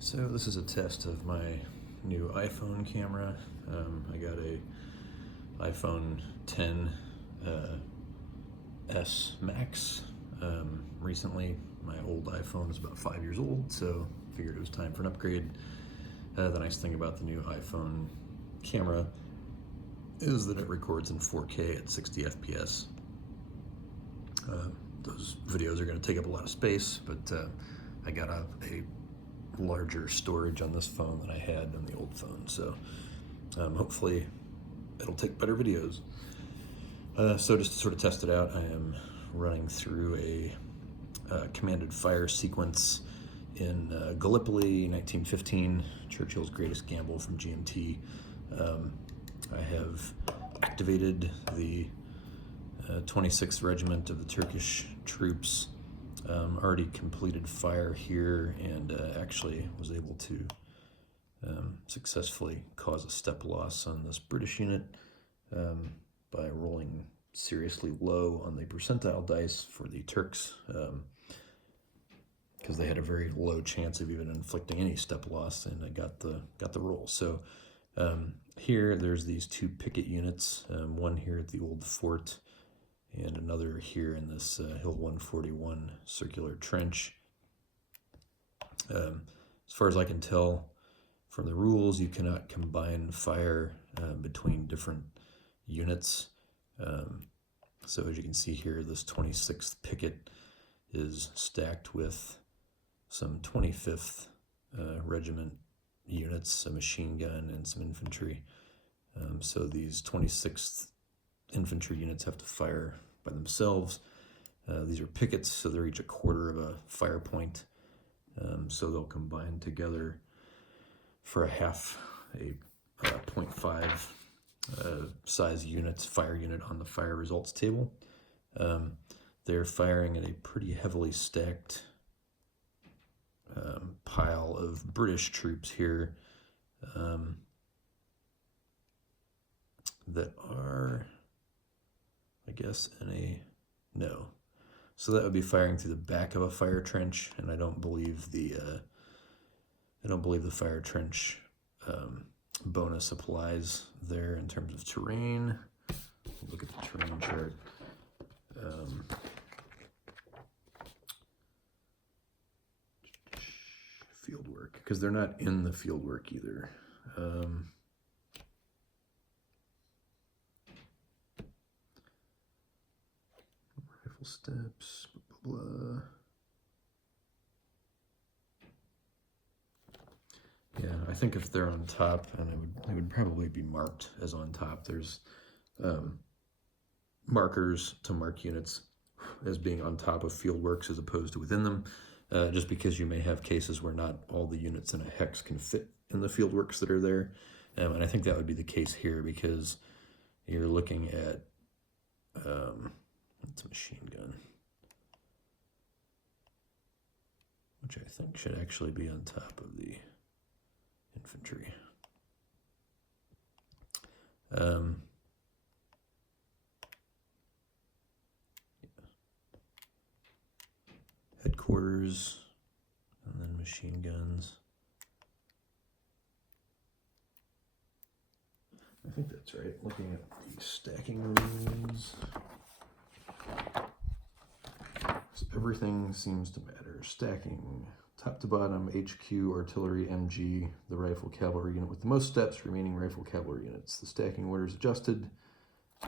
So this is a test of my new iPhone camera. I got a iPhone 10 S Max recently. My old iPhone is about 5 years old, so figured it was time for an upgrade. The nice thing about the new iPhone camera is that it records in 4K at 60 FPS. Those videos are going to take up a lot of space, but I got a larger storage on this phone than I had on the old phone, so hopefully it'll take better videos. So just to sort of test it out, I am running through a commanded fire sequence in Gallipoli, 1915, Churchill's greatest gamble from GMT. I have activated the 26th Regiment of the Turkish troops. Already completed fire here and actually was able to successfully cause a step loss on this British unit by rolling seriously low on the percentile dice for the Turks, because they had a very low chance of even inflicting any step loss, and I got the roll. So here there's these two picket units, one here at the old fort and another here in this Hill 141 circular trench. As far as I can tell from the rules, you cannot combine fire between different units. So as you can see here, this 26th picket is stacked with some 25th Regiment units, a machine gun, and some infantry. So these 26th infantry units have to fire by themselves. These are pickets, so they're each a quarter of a fire point. So they'll combine together for a half a 0.5 size units, fire unit on the fire results table. They're firing at a pretty heavily stacked pile of British troops here that are, I guess, no. So that would be firing through the back of a fire trench, and I don't believe the fire trench bonus applies there in terms of terrain. Look at the terrain chart. Field work, because they're not in the field work either. Rifle steps, blah, blah, blah. Yeah, I think if they're on top, and they would probably be marked as on top. There's markers to mark units as being on top of field works as opposed to within them, just because you may have cases where not all the units in a hex can fit in the field works that are there. And I think that would be the case here, because you're looking at it's a machine gun, which I think should actually be on top of the infantry. Headquarters, and then machine guns. I think that's right. Looking at the stacking rules, so everything seems to matter. Stacking, top to bottom, HQ, artillery, MG, the rifle cavalry unit with the most steps, remaining rifle cavalry units. The stacking order is adjusted.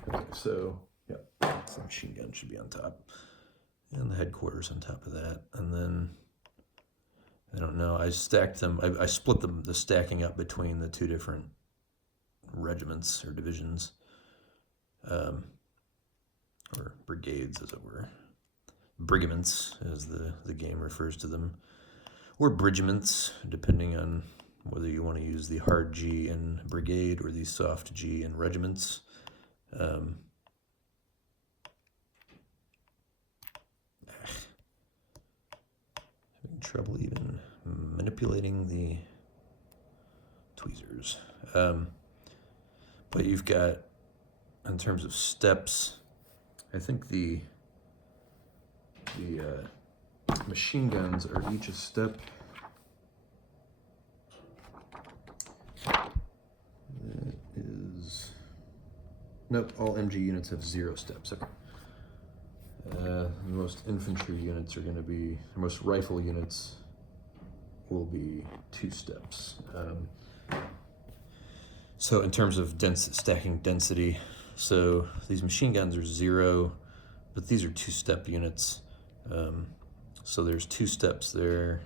Okay, so yeah, the machine gun should be on top, and the headquarters on top of that. And then, I don't know, I stacked them, I split the stacking up between the two different regiments or divisions, or brigades, as it were. Brigaments, as the game refers to them, or bridgements, depending on whether you want to use the hard G in brigade or the soft G in regiments. Having trouble even manipulating the tweezers. But you've got, in terms of steps, I think the machine guns are each a step Nope, all MG units have 0 steps. Okay. Most infantry units are going to be, most rifle units will be 2 steps. So in terms of stacking density, so these machine guns are 0, but these are 2-step units. So there's 2 steps there.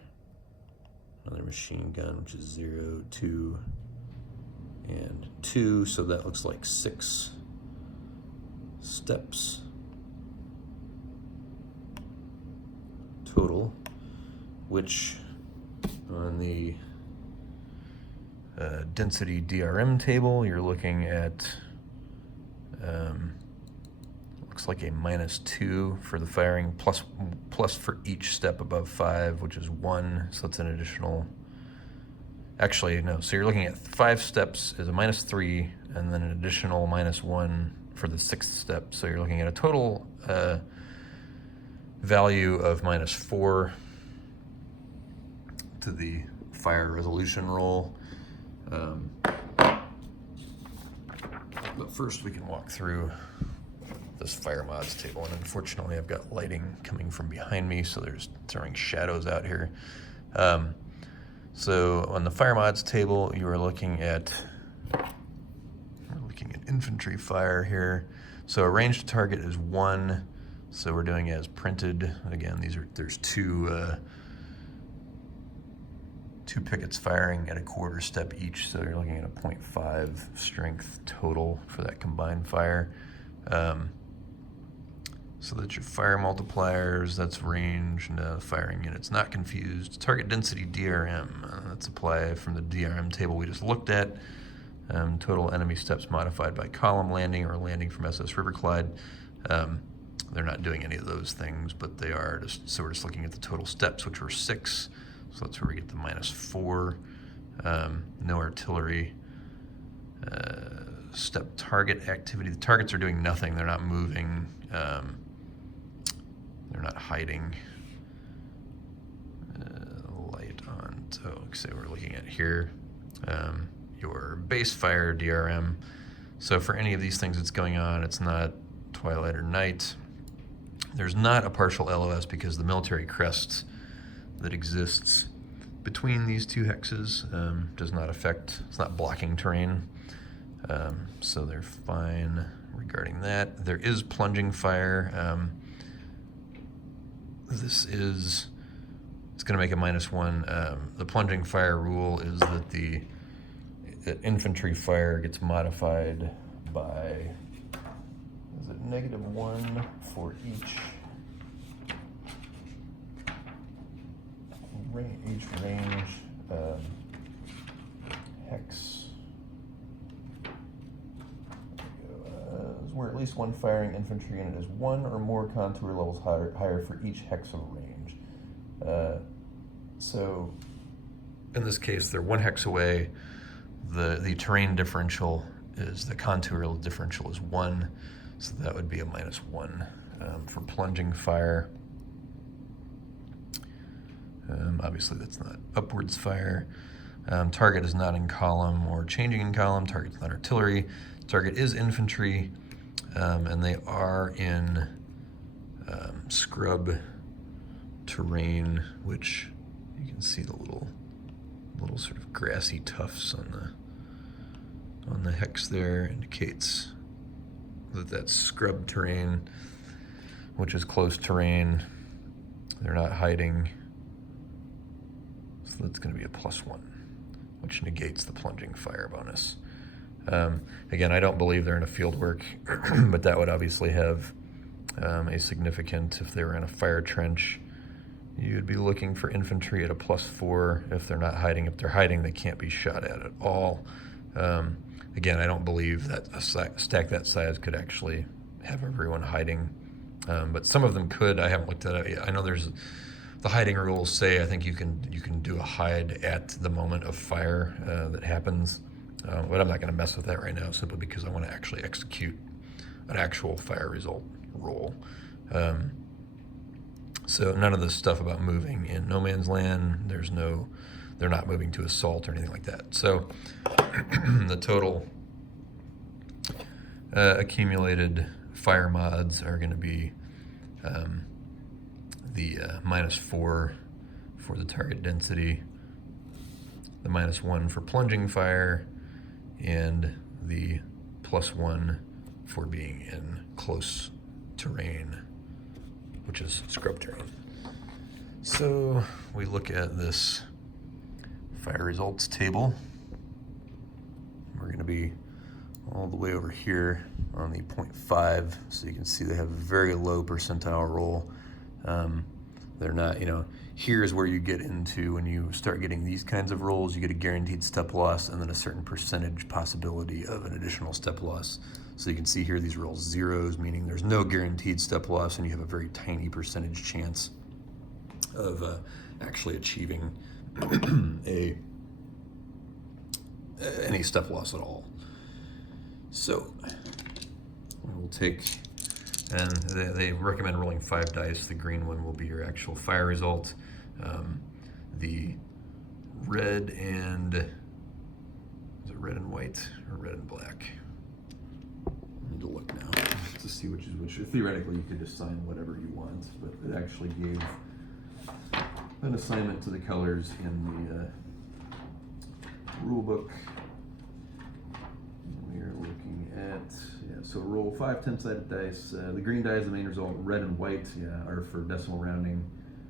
Another machine gun, which is 0, 2, and 2. So that looks like 6 steps total, which on the density DRM table, you're looking at looks like a -2 for the firing, plus for each step above 5, which is 1, so it's an additional, actually no, so you're looking at 5 steps is a -3, and then an additional -1 for the 6th step, so you're looking at a total value of -4 to the fire resolution roll. But first we can walk through this fire mods table, and unfortunately I've got lighting coming from behind me, so there's throwing shadows out here. So on the fire mods table, you are looking at infantry fire here. So a ranged target is 1, so we're doing as printed. Again, there's two pickets firing at a 1/4 step each, so you're looking at a 0.5 strength total for that combined fire. So that's your fire multipliers, that's range, and firing units. Not confused. Target density DRM, that's apply from the DRM table we just looked at. Total enemy steps modified by column landing or landing from SS River Clyde. They're not doing any of those things, but they are just, so we're just looking at the total steps, which were 6. So that's where we get the -4. No artillery. Step target activity. The targets are doing nothing. They're not moving. They're not hiding. Light on. So, say we're looking at here. Your base fire DRM. So for any of these things that's going on, it's not twilight or night. There's not a partial LOS because the military crest that exists between these 2 hexes does not affect, it's not blocking terrain. So they're fine regarding that. There is plunging fire. It's going to make a -1. The plunging fire rule is that the infantry fire gets modified by, is it -1 for each range hex, where at least one firing infantry unit is 1 or more contour levels higher for each hex of range. So in this case, they're 1 hex away. The terrain differential is, the contour differential is 1, so that would be a -1 for plunging fire. Obviously that's not upwards fire. Target is not in column or changing in column. Target's not artillery. Target is infantry, and they are in scrub terrain, which you can see the little sort of grassy tufts on the hex there indicates that that's scrub terrain, which is close terrain. They're not hiding. So that's going to be a +1, which negates the plunging fire bonus. Again, I don't believe they're in a field work, but that would obviously have a significant, if they were in a fire trench, you'd be looking for infantry at a +4 if they're not hiding. If they're hiding, they can't be shot at all. Again, I don't believe that a stack that size could actually have everyone hiding, but some of them could. I haven't looked at it yet. I know there's the hiding rules say, I think you can do a hide at the moment of fire that happens, but I'm not going to mess with that right now, simply because I want to actually execute an actual fire result roll. So none of this stuff about moving in no man's land, they're not moving to assault or anything like that. So the total accumulated fire mods are going to be the -4 for the target density, the -1 for plunging fire, and the +1 for being in close terrain, which is scrub terrain. So we look at this fire results table. We're going to be all the way over here on the 0.5, so you can see they have a very low percentile roll. They're not, here's where you get into, when you start getting these kinds of rolls, you get a guaranteed step loss and then a certain percentage possibility of an additional step loss. So you can see here these rolls zeros, meaning there's no guaranteed step loss and you have a very tiny percentage chance of actually achieving any step loss at all. So we'll take, and they recommend rolling 5 dice. The green one will be your actual fire result. The red and, is it red and white or red and black? I need to look now to see which is which. Theoretically, you could assign whatever you want, but it actually gave an assignment to the colors in the rule book. We are looking at, so roll 5 10-sided dice. The green die is the main result. Red and white are for decimal rounding,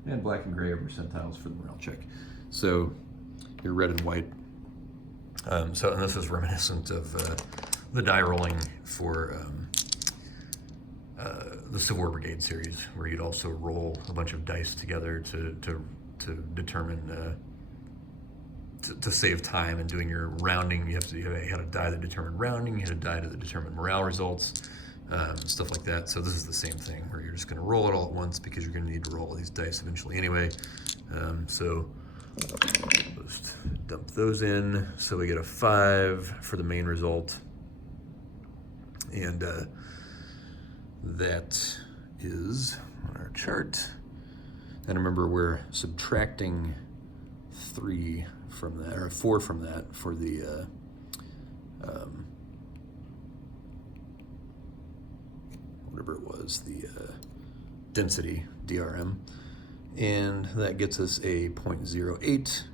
and black and gray are percentiles for the morale check. So your red and white. And this is reminiscent of the die rolling for the Civil War Brigade series, where you'd also roll a bunch of dice together to determine, to save time in doing your rounding. You had a die that determined rounding, you had a die that determined morale results, stuff like that. So this is the same thing, where you're just going to roll it all at once because you're going to need to roll all these dice eventually anyway. So just dump those in. So we get a 5 for the main result, and that is on our chart. And remember, we're subtracting 3 from that, or 4 from that, for the whatever it was, the density, DRM, and that gets us a 0.08.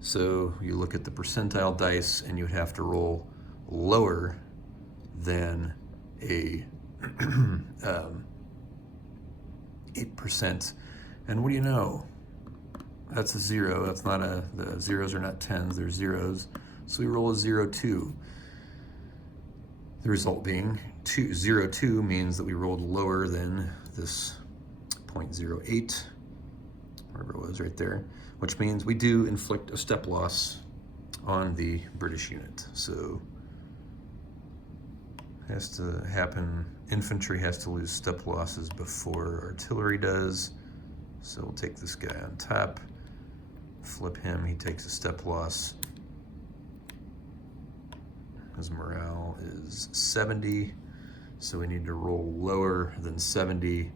So you look at the percentile dice, and you would have to roll lower than a 8%. And what do you know? That's a 0. That's not the zeros are not 10s, they're zeros. So we roll a 0.2. The result being 0.2 means that we rolled lower than this 0.08, wherever it was right there, which means we do inflict a step loss on the British unit. So it has to happen. Infantry has to lose step losses before artillery does. So we'll take this guy on top, flip him, he takes a step loss. His morale is 70, so we need to roll lower than 70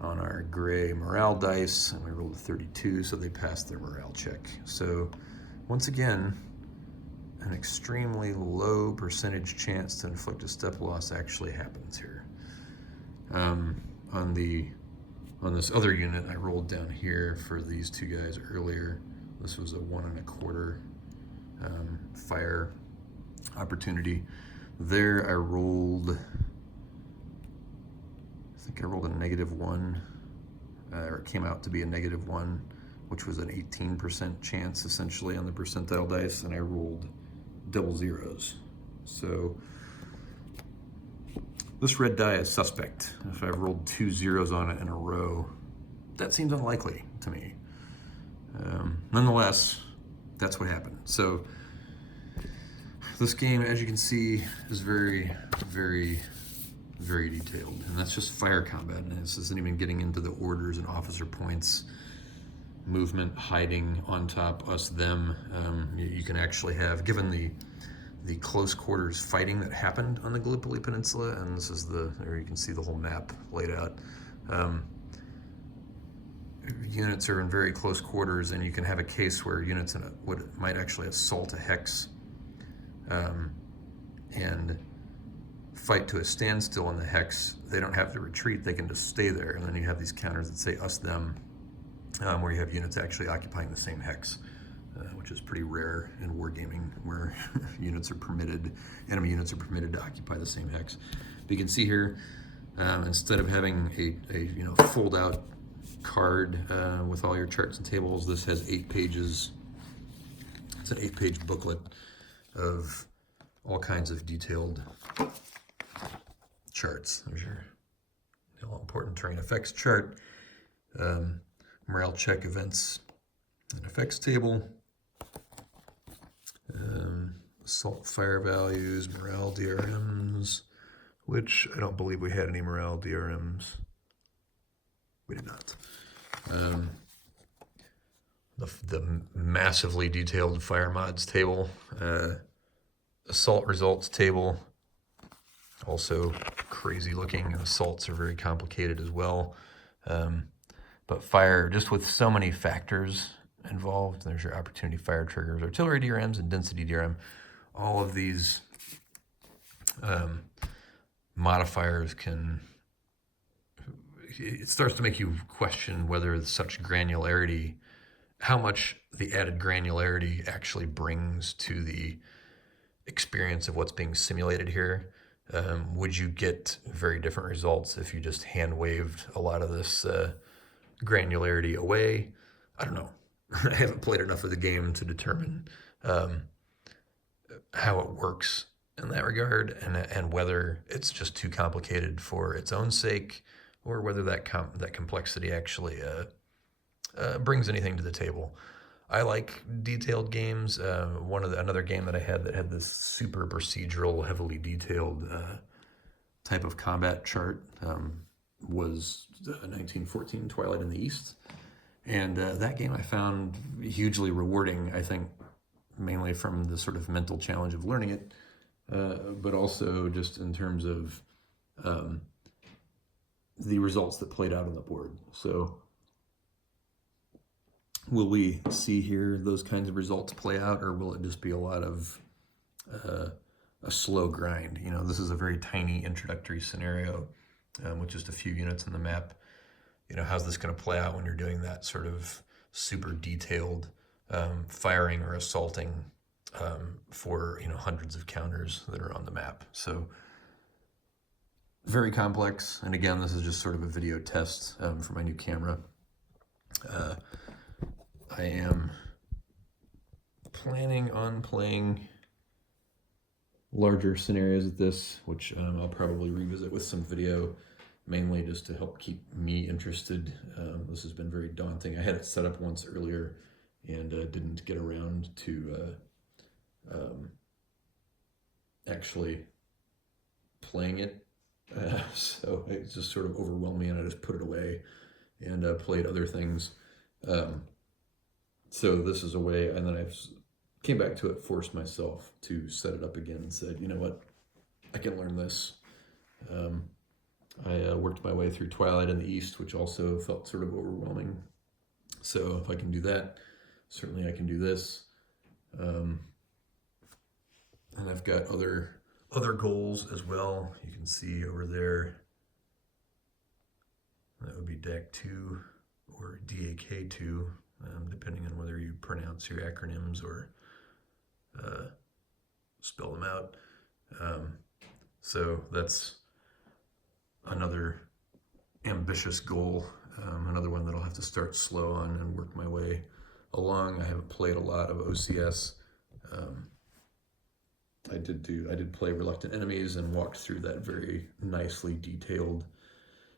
on our gray morale dice, and we rolled a 32, so they passed their morale check. So once again, an extremely low percentage chance to inflict a step loss actually happens here. On this other unit, I rolled down here for these 2 guys earlier. This was a 1 1/4 fire opportunity. There I rolled, I think I rolled a -1, or it came out to be a -1, which was an 18% chance essentially on the percentile dice, and I rolled double zeros. So this red die is suspect. If I rolled 2 zeros on it in a row, that seems unlikely to me. Nonetheless, that's what happened. So this game, as you can see, is very, very, very detailed. And that's just fire combat. And this isn't even getting into the orders and officer points, movement, hiding, on top, us, them. You can actually have, given the close quarters fighting that happened on the Gallipoli Peninsula, and this is there you can see the whole map laid out. Units are in very close quarters, and you can have a case where units might actually assault a hex and fight to a standstill in the hex, they don't have to retreat, they can just stay there. And then you have these counters that say us, them, where you have units actually occupying the same hex, which is pretty rare in wargaming, where units are permitted, enemy units are permitted to occupy the same hex. But you can see here, instead of having a fold out card with all your charts and tables, this has 8 pages. It's an 8-page booklet of all kinds of detailed charts. There's your all-important terrain effects chart, morale check events and effects table, assault fire values, morale DRMs, which I don't believe we had any morale DRMs. We did not. The massively detailed fire mods table, assault results table, also crazy looking. Assaults are very complicated as well. But fire, just with so many factors involved, there's your opportunity fire triggers, artillery DRMs, and density DRM. All of these modifiers it starts to make you question whether such granularity, how much the added granularity actually brings to the experience of what's being simulated here. Would you get very different results if you just hand-waved a lot of this granularity away? I don't know. I haven't played enough of the game to determine how it works in that regard, and whether it's just too complicated for its own sake, or whether that complexity actually brings anything to the table. I like detailed games. Another game that I had that had this super procedural, heavily detailed type of combat chart was 1914 Twilight in the East. And that game I found hugely rewarding, I think, mainly from the sort of mental challenge of learning it, but also just in terms of the results that played out on the board. So will we see here those kinds of results play out, or will it just be a lot of a slow grind? You know, this is a very tiny introductory scenario with just a few units on the map. You know, how's this going to play out when you're doing that sort of super detailed firing or assaulting for, hundreds of counters that are on the map? So very complex. And again, this is just sort of a video test for my new camera. I am planning on playing larger scenarios at this, which I'll probably revisit with some video, mainly just to help keep me interested. This has been very daunting. I had it set up once earlier and didn't get around to actually playing it. So it just sort of overwhelmed me, and I just put it away and played other things. So this is a way, and then I came back to it, forced myself to set it up again and said, you know what, I can learn this. I worked my way through Twilight in the East, which also felt sort of overwhelming. So if I can do that, certainly I can do this. And I've got other goals as well. You can see over there, that would be DAC 2 or DAK 2, depending on whether you pronounce your acronyms or spell them out. So that's another ambitious goal, another one that I'll have to start slow on and work my way along. I haven't played a lot of OCS. I did play Reluctant Enemies and walked through that very nicely detailed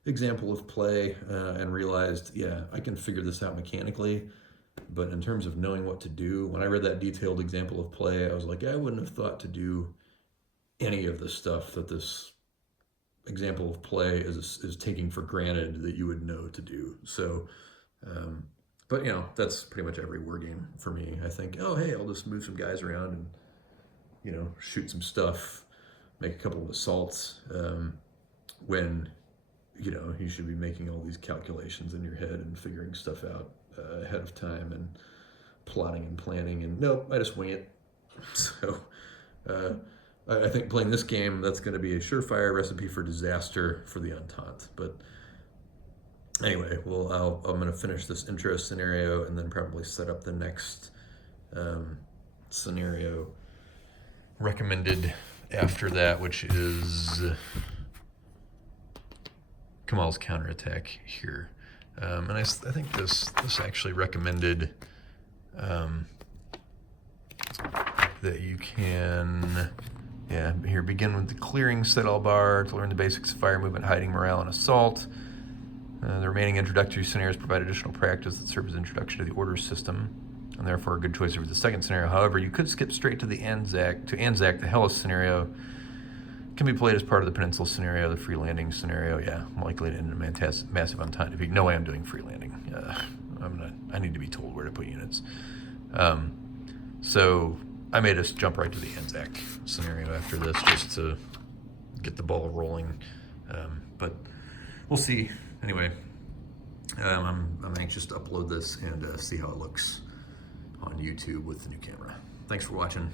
example of play and realized, yeah, I can figure this out mechanically, but in terms of knowing what to do, when I read that detailed example of play, I was like, I wouldn't have thought to do any of the stuff that this example of play is taking for granted that you would know to do. So, but that's pretty much every war game for me. I think, oh, hey, I'll just move some guys around and, shoot some stuff, make a couple of assaults, when, you should be making all these calculations in your head and figuring stuff out ahead of time and plotting and planning, and nope, I just wing it. So I think playing this game, that's going to be a surefire recipe for disaster for the Entente. But anyway, well, I'm going to finish this intro scenario and then probably set up the next scenario recommended after that, which is Kemal's counterattack here. And I think this actually recommended that you can, here, begin with the clearing citadel bar to learn the basics of fire movement, hiding, morale, and assault. The remaining introductory scenarios provide additional practice that serve as introduction to the order system, and therefore a good choice for the second scenario. However, you could skip straight to the Anzac. The Hellas scenario can be played as part of the Peninsula scenario, the free landing scenario. Yeah, I'm likely to end in a massive Entente defeat. No way I'm doing free landing. I need to be told where to put units. So I may just jump right to the Anzac scenario after this, just to get the ball rolling. But we'll see. Anyway, I'm anxious to upload this and see how it looks on YouTube with the new camera. Thanks for watching.